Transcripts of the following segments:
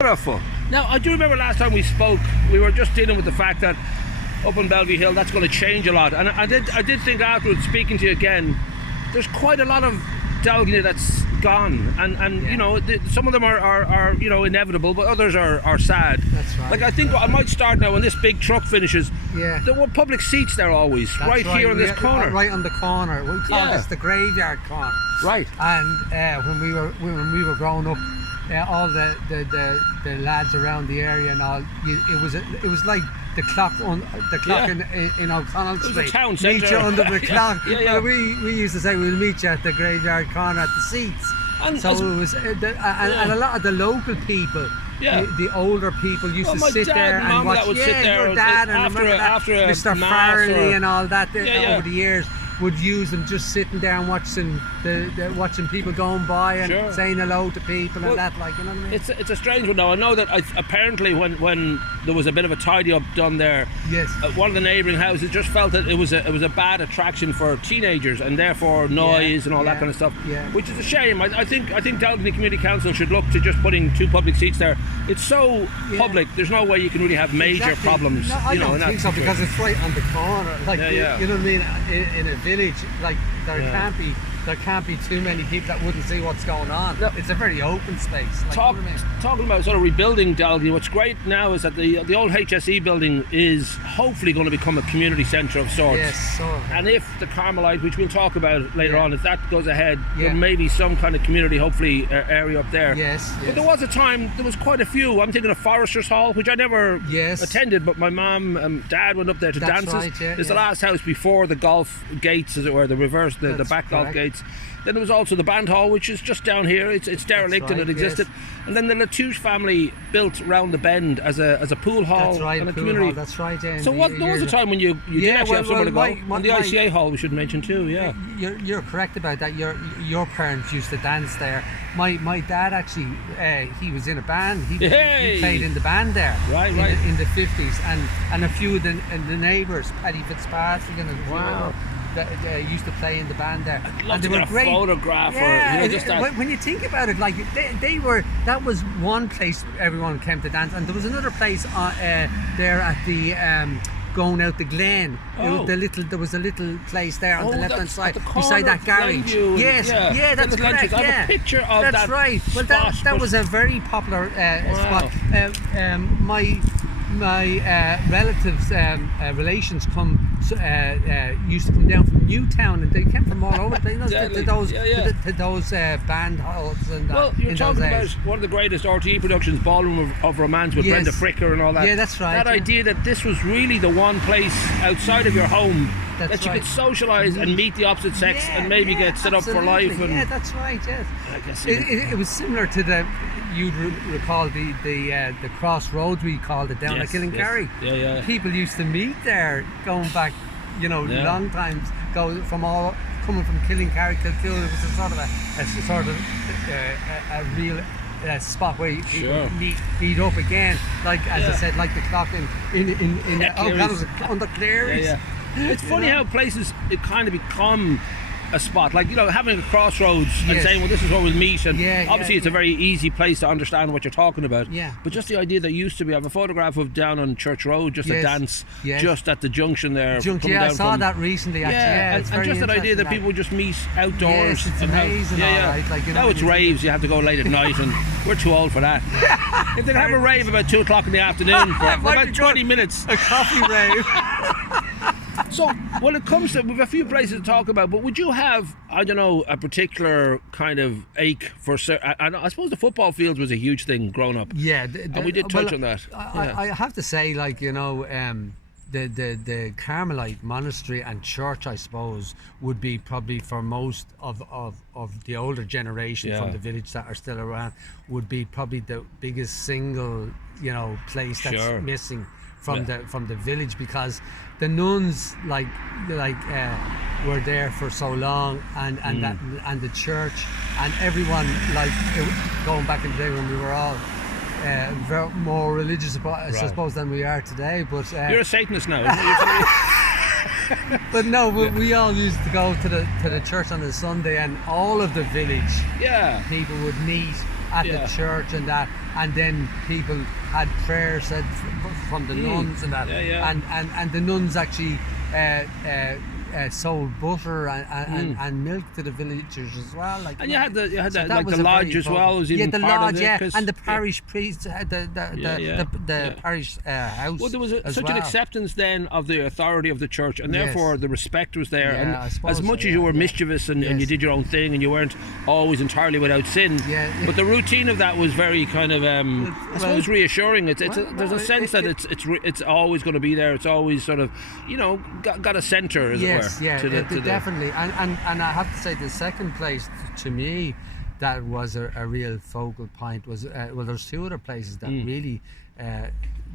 Wonderful. Now, I do remember last time we spoke, we were just dealing with the fact that up on Bellevue Hill, that's going to change a lot. And I did think afterwards, speaking to you again, there's quite a lot of Delgany that's gone, and you know, some of them are you know, inevitable, but others are sad. That's right. Like, I think I might start now when this big truck finishes. Yeah. There were public seats there always, right here in this corner. Right on the corner. We call this the graveyard corner. Right. And when we were growing up, all the lads around the area and all, it was like the clock in O'Connell Street. It was a town centre. Meet you under the clock. Yeah. We used to say we'll meet you at the graveyard corner at the seats. And so it was, and a lot of the local people, the older people used to sit there and watch. Your dad and after Mr. Farley and all that over the years would use them, just sitting there and watching people going by and saying hello to people and that, like, you know what I mean? It's a strange one now. I know that apparently when there was a bit of a tidy up done there, one of the neighbouring houses just felt that it was a bad attraction for teenagers and therefore noise and all that kind of stuff, which is a shame. I think Delgany Community Council should look to just putting 2 public seats there. It's so public, there's no way you can really have major problems. No, I don't think so, because it's right on the corner. Like, you know what I mean? In a village, like, there can't be too many people that wouldn't see what's going on. No. It's a very open space. Like, talking about sort of rebuilding Delgany, what's great now is that the old HSE building is hopefully going to become a community centre of sorts. Yes, and if the Carmelite, which we'll talk about later on, if that goes ahead, there may be some kind of community, hopefully, area up there. Yes. But there was a time, there was quite a few. I'm thinking of Foresters Hall, which I never attended, but my mum and dad went up there to dances. Right, it's the last house before the golf gates, as it were, the reverse, the back golf gates. Then there was also the band hall, which is just down here. It's derelict and it existed. And then the Latouche family built round the bend as a pool hall and a community. Hall, that's right. So there was a time when you did actually have somewhere to go. And the ICA hall, we should mention too. Yeah. You're correct about that. Your parents used to dance there. My dad actually, he was in a band. He played in the band there. Right. In the 50s, and a few of the neighbours, Paddy Fitzpatrick and that used to play in the band there. And they were great. Photograph when you think about it, like they were. That was one place everyone came to dance, and there was another place there at the going out the Glen. There was a little place there on the left hand side beside that garage. Yes, that's correct. I have a picture of that. That's right. Well, that was a very popular spot. My relatives, relations used to come down from Newtown, and they came from all over. To those band halls and well, you're talking about one of the greatest RTE productions, Ballroom of Romance, with Brenda Fricker and all that. Yeah, that's right. That idea that this was really the one place outside of your home that you could socialise and meet the opposite sex and maybe get set up for life. And that's right. Yes. I guess it was similar to the. You'd recall the crossroads, we called it, down at Killincarry. Yeah. People used to meet there, going back, long times. Coming from Killincarry, Kilcool. It was a real spot where people meet up again. Like as I said, like the clock on the Clearys. Yeah. It's funny how places kind of become a spot, like, having a crossroads and saying, well, this is where we'll meet, and obviously it's a very easy place to understand what you're talking about. But just the idea that used to be, I have a photograph of down on Church Road, just a dance, just at the junction there. I saw that recently. Actually, and just that idea that people would just meet outdoors. Yes, it's amazing. Right? Now it's raves. You have to go late at night, and we're too old for that. If they have a rave about 2 o'clock in the afternoon for about 20 minutes, a coffee rave. So when it comes to, we've a few places to talk about, but would you have, I don't know, a particular kind of ache for, and I suppose the football fields was a huge thing growing up. Yeah. And we did touch on that. I have to say, like, the Carmelite monastery and church, I suppose, would be probably for most of the older generation from the village that are still around, would be probably the biggest single, place that's missing from the village, because the nuns were there for so long, and the church and everyone, like, going back in the day when we were all more religious, I suppose, than we are today. But you're a Satanist now. But no, we all used to go to the church on a Sunday, and all of the village people would meet at the church and that, and then people had prayers said from the nuns and that, and the nuns actually sold butter and milk to the villagers as well. Like, and you had the lodge as well. Was even the part lodge, of it, and the parish priest had the parish house. Well, there was such an acceptance then of the authority of the church, and therefore the respect was there. And as much as you were mischievous and you did your own thing, and you weren't always entirely without sin, but the routine of that was very kind of, I suppose, reassuring. There's a sense that it's always going to be there. It's always sort of, got a centre, as it were. Definitely. And I have to say, the second place to me that was a real focal point was there's two other places that really that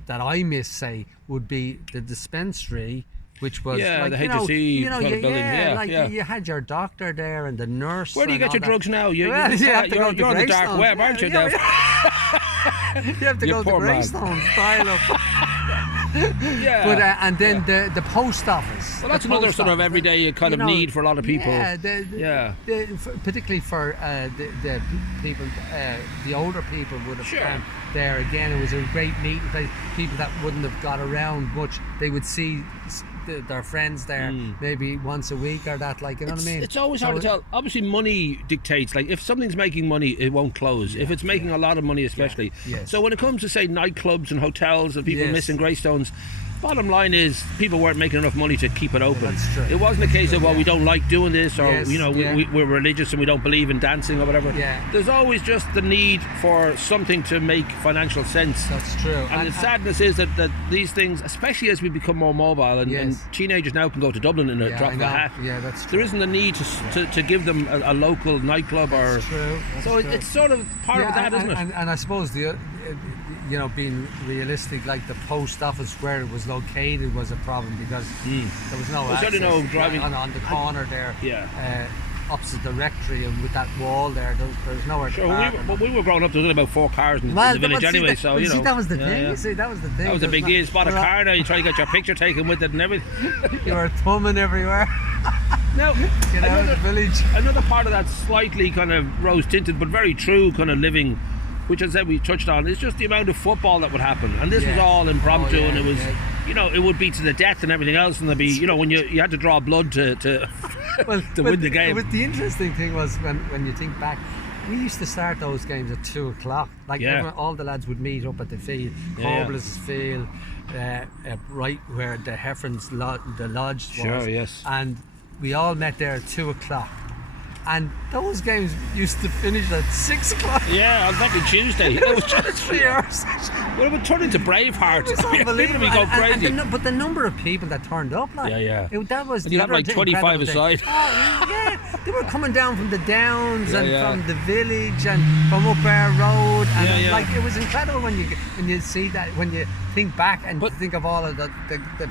I miss, say, would be the dispensary, which was like, the HSE building. You had your doctor there and the nurse. Where do you get your drugs now? You're on the dark web, aren't you? You have to go to Greystone, style up. But and then the post office. Well, that's another sort of everyday kind of need for a lot of people. Particularly for the people, the older people would have gone there. Again, it was a great meeting place. People that wouldn't have got around much, they would see their friends there maybe once a week or that, like, you know what I mean? It's always hard to tell. Obviously money dictates, like, if something's making money, it won't close. If it's making a lot of money, especially. So when it comes to, say, nightclubs and hotels and people missing Greystones, bottom line is people weren't making enough money to keep it open. That's true. It wasn't a case of, we don't like doing this, or we're religious and we don't believe in dancing or whatever. There's always just the need for something to make financial sense. That's true. And the sadness is that these things, especially as we become more mobile, and teenagers now can go to Dublin in a drop of a hat. That's true. There isn't the need to give them a local nightclub or. That's true. It's sort of part of that, isn't it? And I suppose being realistic, like the post office where it was located was a problem, because there was no access driving on the corner there. Opposite the rectory, and with that wall there was nowhere to park. When we were growing up, there was only about 4 cars in the village anyway, so see, that was the thing. You see, that was the thing. That was a big deal. You spot a car now, you try to get your picture taken with it and everything. You were thumbing everywhere. Now, get out of the village. Another part of that slightly kind of rose tinted but very true kind of living, which I said we touched on, is just the amount of football that would happen. And this was all impromptu, and it was, it would be to the death and everything else, and there'd be, when you had to draw blood to win the game. But the interesting thing was, when you think back, we used to start those games at 2 o'clock. Like, all the lads would meet up at the field, Corbless field, right where the Heffern's the lodge was. And we all met there at 2 o'clock. And those games used to finish at 6 o'clock. Yeah, on fucking Tuesday. It was just 3 hours. Well, it would turn into Braveheart. It was unbelievable. People would go crazy. But the number of people that turned up, like, that was. And you had like 25 aside. They were coming down from the Downs and from the village and from Up Air Road, and like, it was incredible when you see that, when you think back and think of all of the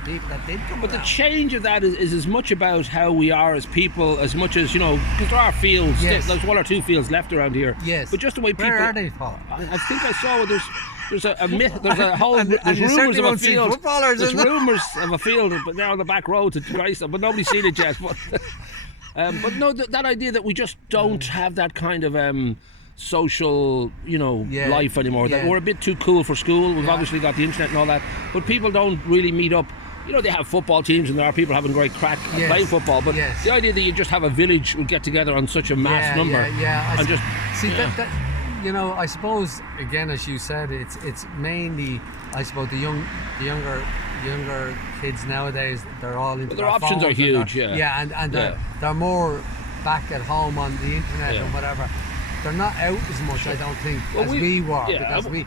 people that did come. But the change of that is as much about how we are as people, as much as, because there are fields, there's 1 or 2 fields left around here. Yes. But just the way people. Where are they, Paul? I think I saw there's a myth, there's a whole, there's rumours of a field. There's rumours of a field, but now on the back road to Greystone, but nobody's seen it yet. But no, that idea that we just don't have that kind of social, life anymore. That we're a bit too cool for school. We've obviously got the internet and all that, but people don't really meet up. They have football teams and there are people having great crack at playing football, but the idea that you just have a village would get together on such a mass number and just see that I suppose, again, as you said, it's mainly, I suppose, the younger kids nowadays, they're all into their options are huge. And they're more back at home on the internet and whatever. They're not out as much, I don't think, as we were, because we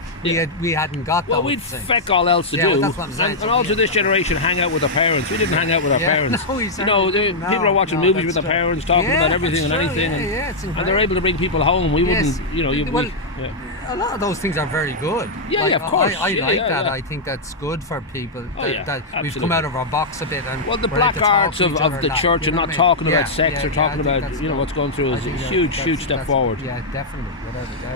hadn't got those Well, we'd things. feck all else to do. Well, that's what I'm saying. And also this generation hang out with their parents. We didn't hang out with our parents. No, people are watching movies with their parents, talking about everything and anything. And they're able to bring people home. We wouldn't, a lot of those things are very good. Of course. I like that. I think that's good for people. That we've come out of our box a bit. And the black arts of the church and not talking about sex or talking about what's going through is a huge step forward. Yeah, definitely.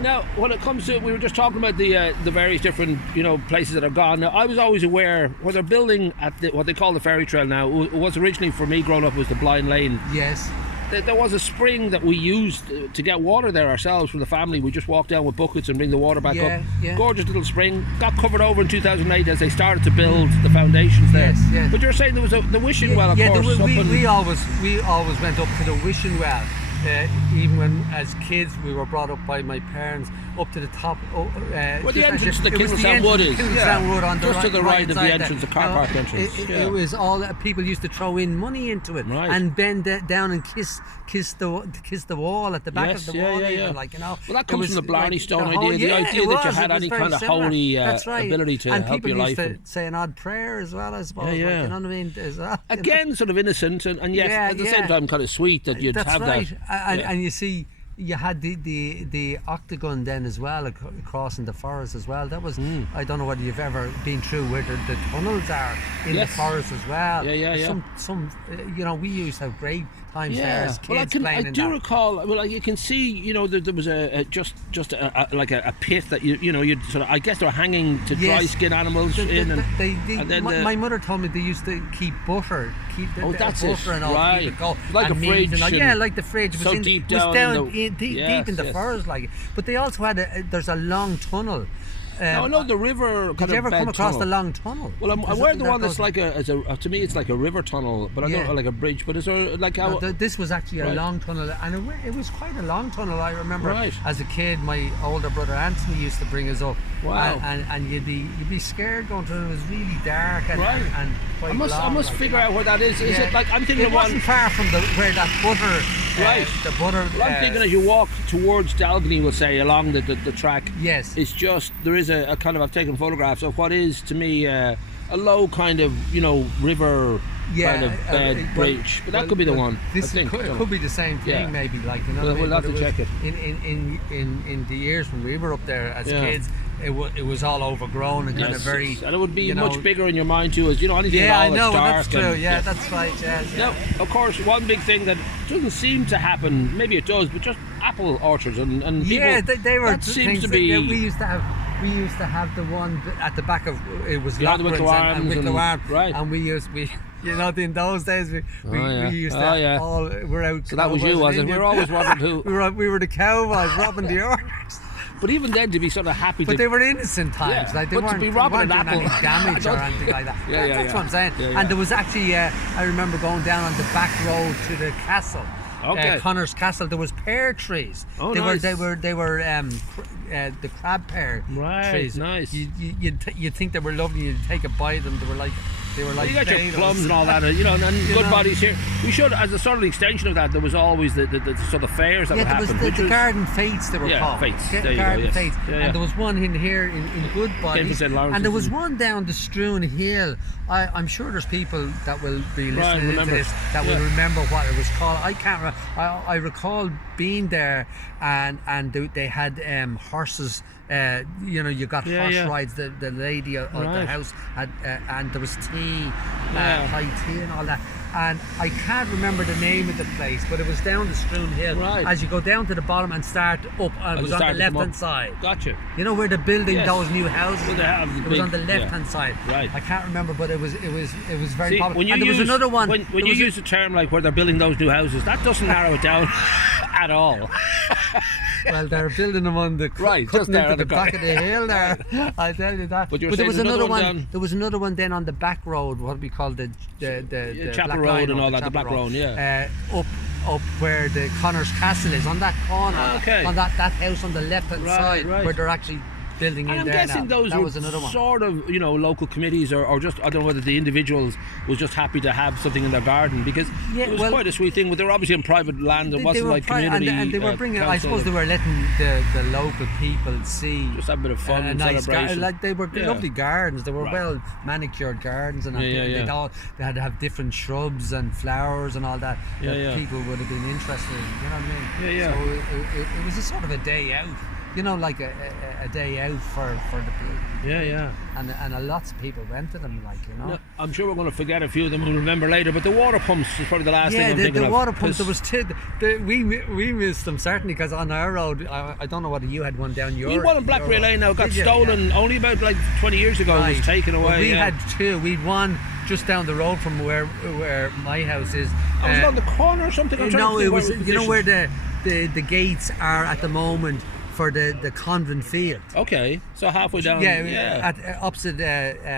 Now, when it comes to, we were just talking about the various different places that are gone. Now, I was always aware when they're building at what they call the ferry trail now. It was originally, for me growing up, was the Blind Lane. Yes. there was a spring that we used to get water there ourselves from the family. We just walked down with buckets and bring the water back up. Gorgeous little spring. Got covered over in 2008 as they started to build the foundations there. Yes. But you're saying there was the wishing well, of course. We always went up to the wishing well. Even when as kids we were brought up by my parents up to the top. Where the entrance to the Kilmastown Wood is. Wood on just the to the right of the entrance, the car park entrance. It was all people used to throw in money into it and bend down and kiss the wall at the back of the wall. Even, like, you know. Well, that comes from the Blarney Stone idea. The idea that you had any kind of holy ability to help your life. And people used to say an odd prayer as well, I suppose. You know what I mean? Again, sort of innocent and yet at the same time kind of sweet that you'd have that. And you see, you had the octagon then as well across in the forest as well. That was I don't know whether you've ever been through where the tunnels are in the forest as as well. Some you know, we used to have great times there as kids playing in that. I do recall. Well, you can see, you know, there was just like a pit that you know, you'd sort of, I guess they were hanging to dry skin animals in. My mother told me they used to keep butter. That's butter and all. Right. Like a fridge. Like the fridge. So deep down deep in the forest, like. But they also had there's a long tunnel. No, I know the river. Did you ever come across the long tunnel? Well, I'm aware of the one that's like to me it's like a river tunnel, but I don't know, like a bridge. But is there like how? This was actually a long tunnel, and it was quite a long tunnel. I remember as a kid, my older brother Anthony used to bring us up. Wow. And you'd be scared going through. It was really dark and quite long. I must figure out where that is. Is it like, I'm thinking it wasn't far from where that butter. The butter. Well, I'm thinking as you walk towards Delgany, we'll say, along the track. Yes. It's just there is a kind of, I've taken photographs of what is to me a low kind of, you know, river kind of bed bridge, but that could be the one. This could be the same thing, maybe. Like, you know, we'll have to check it. In the years when we were up there as kids, it was all overgrown and kind of very. And it would be much bigger in your mind too, as you know, anything at all that's dark. That's true. That's right. Yes. Now, of course, one big thing that doesn't seem to happen, maybe it does, but just apple orchards and people. They were. That seems to be. We used to have the one at the back of it was Lachlan's and Wicklow Arms, right? And we you know, in those days we used to all we're out. So that was you, was it? We were always robbing who? we were the cowboys robbing the orchards. But even then, to be sort of happy. But they were innocent times. Like they weren't to be robbing an apple, any damage or anything like that. That's what I'm saying. And there was actually, I remember going down on the back road to the castle. Connor's Castle. There was pear trees. Nice. They were the crab pear trees. Nice. You'd think they were lovely. You'd take a bite of them. They were like. You got your plums and all that, you know, and good bodies here. We should, as a sort of extension of that, there was always the sort of fairs that would happen. The garden fetes they were called. Fetes. Garden fetes. And there was one in here in good bodies. And there was one down the Struan Hill. I'm sure there's people that will be listening to this that will remember what it was called. I can't remember. I recall being there and they had horses. You know, you got horse rides. The lady of the house had, and there was tea, high tea and all that. And I can't remember the name of the place, but it was down the Struan Hill. Right. As you go down to the bottom and start up, it was on the left-hand side. Gotcha. You know where they're building those new houses? It was on the left-hand side. Right. I can't remember, but it was very popular. And there was another one. When you use a term like where they're building those new houses, that doesn't narrow it down at all. Well, they're building them on the just there into the back of the hill there. I tell you that. But there was another one. There was another one then on the back road. What we call the Chapel Road and all that. The Black Road, up where the Connor's Castle is, on that corner, on that house on the left hand side, where they're actually building in there. I'm guessing those were sort of, you know, local committees or just, I don't know whether the individuals was just happy to have something in their garden, because it was quite a sweet thing. But they were obviously on private land. It wasn't like community. And they were bringing. I suppose they were letting the local people see. Just have a bit of fun and nice celebration. Like they were lovely gardens. They were well manicured gardens, and they had to have different shrubs and flowers and all that. People would have been interested in. You know what I mean? So it was a sort of a day out. You know, like a day out for the people. And lots of people went to them, like, you know. I'm sure we're going to forget a few of them we'll remember later, but the water pumps is probably the last thing I'm thinking of. The water pumps, there was two. We missed them, certainly, because on our road, I don't know whether you had one down your... We had one in Blackberry Lane now, got stolen only about like 20 years ago. It was taken away. Well, we had two. We had one just down the road from where my house is, Was it on the corner or something? No, it was. You know where the gates are at the moment for the convent field. Okay, so halfway down. At opposite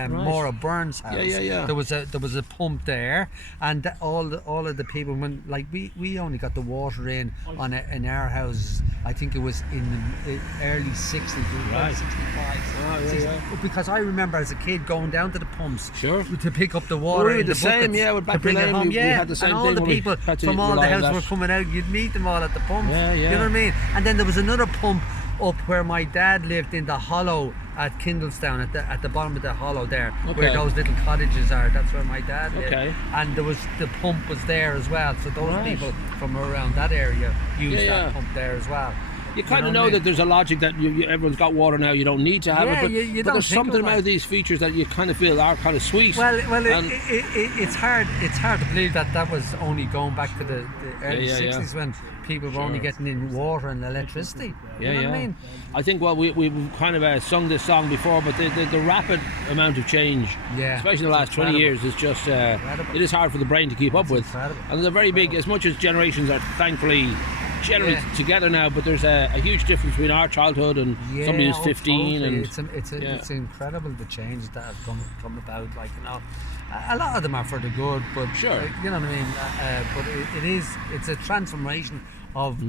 Maura Burns' house. Yeah. There was a pump there, and all of the people, when like we only got the water in our house. I think it was in the early 60s, right. 65. Because I remember as a kid going down to the pumps to pick up the water. We were the same, with back in the we had the same and all thing. The people from all the houses were coming out. You'd meet them all at the pumps. You know what I mean? And then there was another pump up where my dad lived in the hollow at Kindlestown, at the bottom of the hollow there, where those little cottages are. That's where my dad lived. And the pump was there as well. So those people from around that area used that pump there as well. You kind of know that there's a logic that everyone's got water now. You don't need to have it, but there's something about these features that you kind of feel are kind of sweet. Well, it's hard to believe that was only going back to the early 60s when people were only getting in water and electricity. You know what I mean? I think we've kind of sung this song before, but the rapid amount of change, especially in the last 20 years, is just it is hard for the brain to keep up with. And there's a very big, as much as generations are thankfully generally together now, but there's a huge difference between our childhood and somebody who's 15. Totally. And it's incredible the changes that have come about. Like, you know, a lot of them are for the good, but you know what I mean. But it's a transformation of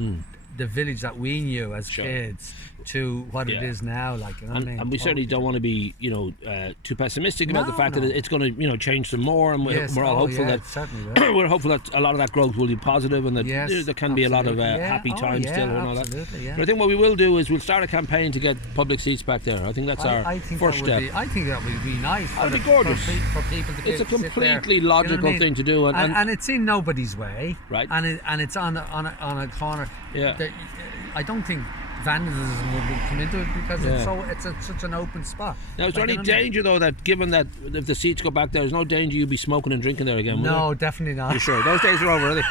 the village that we knew as kids to what it is now, like, you know what I mean? And we certainly don't want to be, too pessimistic about the fact that it's going to, change some more, and we're all hopeful that we're hopeful that a lot of that growth will be positive, and that there can be a lot of happy times still and all that. But I think what we will do is we'll start a campaign to get public seats back there. I think that's our first step. I think that would be nice. That'd be gorgeous for people to be It's a completely logical thing to do, and it's in nobody's way, right? And it's on a corner. I don't think vandalism would come into it because it's such an open spot. Now, is there any danger though that, given that if the seats go back there, there's no danger you'll be smoking and drinking there again? No, definitely not. You sure? Those days are over, are they?